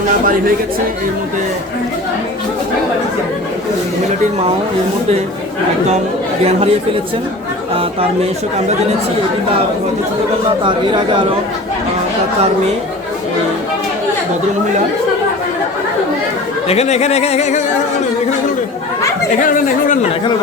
কান্না বাড়ি হয়ে গেছে এর মধ্যে মহিলাটির মাও এর মধ্যে একদম জ্ঞান হারিয়ে ফেলেছেন তার মেয়ের শোক আমরা জেনেছি এটি তার হয়তো ছোটোবেলা তার এর আগে আরও তার তার মেয়ে ভদ্রমহিলা এখানে এখানে এখানে এখানে এখানে এখানে এখানে এখানে উঠেন না এখানে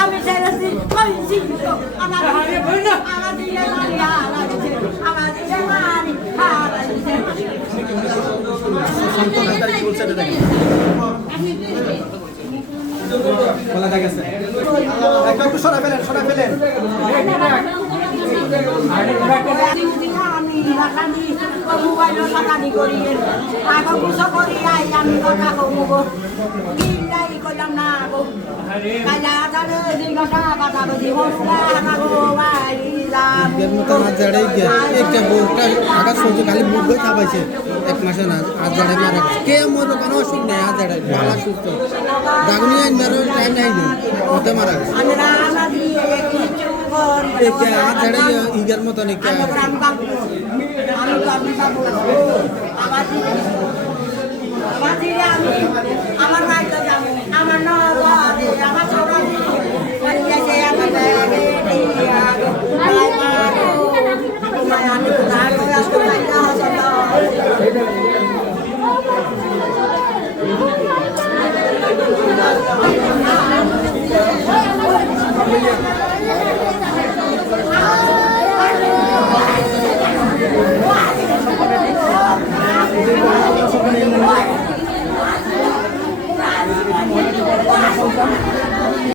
আমি ছেড়েছি তো আমাদের আমাদের মারিয়া লাইছে আমাদের মারি হারাইছে সন্তান কি বলছে এটা দেখেন বলা দেখা গেছে একটু একটু সরা ফেলেন সরা ফেলেন। করি খালি মুখ মাসে না হাত জাড়াই মারা। কে মতো কোনো অসুখ নেই হাত জাড়াই ভালো সুস্থ টাইম নাই কিছু করি একে হাত জাড়াই ইগার মতো নেই কে আমি গ্রাম বাবু আমি বাবু বাবু আমার